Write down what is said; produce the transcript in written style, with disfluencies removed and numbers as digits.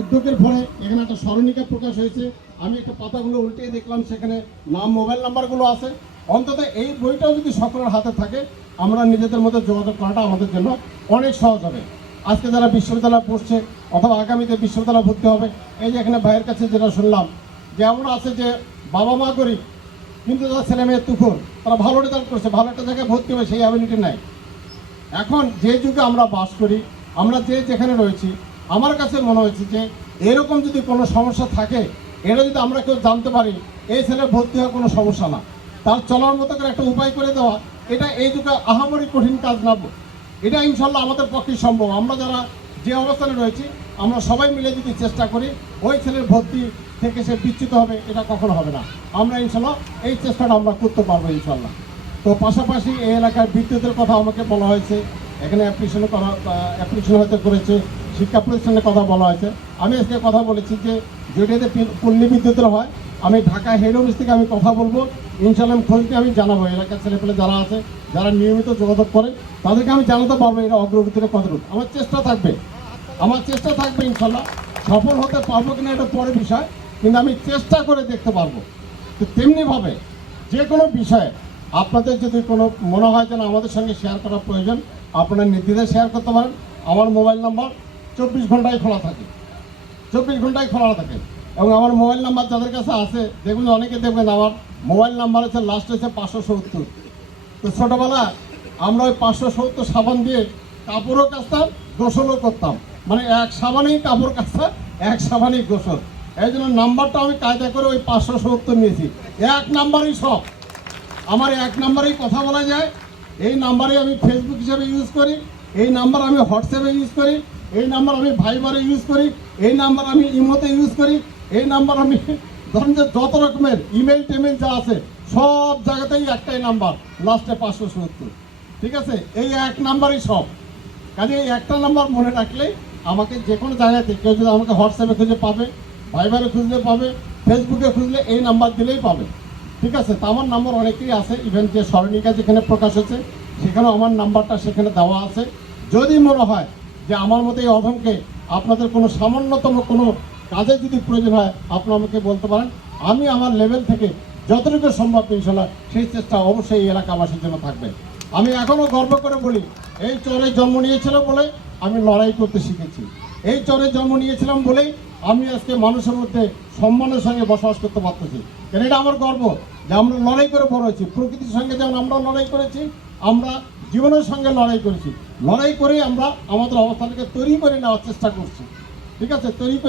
উদ্যোগের ফলে এখানে একটা স্মরণিকা প্রকাশ হয়েছে। আমি একটা পাতাগুলো উল্টে দেখলাম, সেখানে নাম, মোবাইল নাম্বারগুলো আছে। অন্তত এই বইটাও যদি সকলের হাতে থাকে, আমরা নিজেদের মধ্যে যোগাযোগ করাটা আমাদের জন্য অনেক সহজ হবে। আজকে যারা বিশ্ববিদ্যালয়ে পড়ছে অথবা আগামীতে বিশ্ববিদ্যালয়ে ভর্তি হবে, এই যে এখানে ভাইয়ের কাছে যেটা শুনলাম, যে এমন আছে যে বাবা মা গরিব কিন্তু তার ছেলে মেয়ে তুখোর, তারা ভালো রেজাল্ট করছে, ভালো একটা জায়গায় ভর্তি হবে, সেই অ্যাবিলিটি নাই। এখন যে যুগে আমরা বাস করি, আমরা যে যেখানে রয়েছি, আমার কাছে মনে হয়েছে যে এরকম যদি কোনো সমস্যা থাকে, এটা যদি আমরা কেউ জানতে পারি, এই ছেলের ভর্তি হওয়ার কোনো সমস্যা না, তার চলার মতো করে একটা উপায় করে দেওয়া, এটা এই যুগে আহামরি কঠিন কাজ না। এটা ইনশাল্লাহ আমাদের পক্ষে সম্ভব। আমরা যারা যে অবস্থানে রয়েছি, আমরা সবাই মিলে যদি চেষ্টা করি, ওই ছেলের ভর্তি থেকে সে বিচ্যুত হবে, এটা কখনো হবে না। আমরা ইনশাল্লাহ এই চেষ্টাটা আমরা করতে পারবো ইনশাল্লাহ। তো পাশাপাশি এই এলাকার বিদ্যুতের কথা আমাকে বলা হয়েছে, এখানে অ্যাপ্লিকেশন হয়তো করেছে, শিক্ষা প্রতিষ্ঠানের কথা বলা হয়েছে। আমি আজকে কথা বলেছি যে যেটাতে পল্লী বিদ্যুতের হয়, আমি ঢাকা হেড অফিস থেকে আমি কথা বলবো, ইনশাল্লাহ খোঁজকে আমি জানাবো। এলাকার ছেলেপেলে যারা আছে, যারা নিয়মিত যোগাযোগ করে, তাদেরকে আমি জানাতে পারবো এটা অগ্রগতির কতটুকু। আমার চেষ্টা থাকবে ইনশাল্লাহ। সফল হতে পারবো কিনা এটা পরে বিষয়, কিন্তু আমি চেষ্টা করে দেখতে পারবো। তো তেমনিভাবে যে কোনো বিষয়ে আপনাদের যদি কোনো মনে হয় যেন আমাদের সঙ্গে শেয়ার করা প্রয়োজন, আপনারা নির্দ্বিধায় শেয়ার করতে পারেন। আমার মোবাইল নাম্বার 24 ঘন্টায় খোলা থাকে, 24 ঘন্টায় খোলা থাকে। এবং আমার মোবাইল নাম্বার যাদের কাছে আছে, দেখবেন অনেকে দেখবেন আমার মোবাইল নাম্বার আছে লাস্ট হচ্ছে 570। তো ছোটোবেলা আমরা ওই 570 সাবান দিয়ে কাপড়ও কাচতাম, গোসলও করতাম, মানে এক সাবানেই কাপড় কাচতাম, এক সাবানেই গোসল। এই জন্য নাম্বারটা আমি কায়দা করে ওই 570 নিয়েছি। এক নাম্বারই সব, আমার এক নাম্বারেই কথা বলা যায়। এই নাম্বারে আমি ফেসবুক হিসেবে ইউজ করি, এই নাম্বার আমি হোয়াটসঅ্যাপে ইউজ করি, এই নাম্বার আমি ভাইবারে ইউজ করি, এই নাম্বার আমি ইমোতে ইউজ করি, এই নাম্বার আমি ধরেন যে যত রকমের ইমেল টেমেল যা আছে সব জায়গাতেই একটাই নাম্বার, লাস্টে 570। ঠিক আছে, এই এক নাম্বারই সব। কাজে এই একটা নাম্বার মনে রাখলেই আমাকে যে কোনো জায়গাতে কেউ যদি আমাকে হোয়াটসঅ্যাপে খুঁজে পাবে, ভাইবারে খুঁজলে পাবে, ফেসবুকে খুঁজলে এই নাম্বার দিলেই পাবে। ঠিক আছে, তো আমার নাম্বার অনেকেই আছে, ইভেন যে স্মরণিকা যেখানে প্রকাশ হচ্ছে সেখানেও আমার নাম্বারটা সেখানে দেওয়া আছে। যদি মনে হয় যে আমার মতো এই অধমকে আপনাদের কোনো সামান্যতম কোনো কাজে যদি প্রয়োজন হয়, আপনারা আমাকে বলতে পারেন। আমি আমার লেভেল থেকে যতটুকু সম্ভব ইনশাল্লাহ সেই চেষ্টা অবশ্যই এই এলাকাবাসীর জন্য থাকবে। আমি এখনও গর্ব করে বলি, এই চরে জন্ম নিয়েছিল বলে আমি লড়াই করতে শিখেছি, এই চরে জন্ম নিয়েছিলাম বলেই আমি আজকে মানুষের মধ্যে সম্মানের সঙ্গে বসবাস করতে পারতেছি। কারণ এটা আমার গর্ব যে আমরা লড়াই করে বড় হয়েছি। প্রকৃতির সঙ্গে যেমন আমরা লড়াই করেছি, আমরা জীবনের সঙ্গে লড়াই করেছি, লড়াই করেই আমরা আমাদের অবস্থানকে তৈরি করে নেওয়ার চেষ্টা করছি। ঠিক আছে, তৈরি করে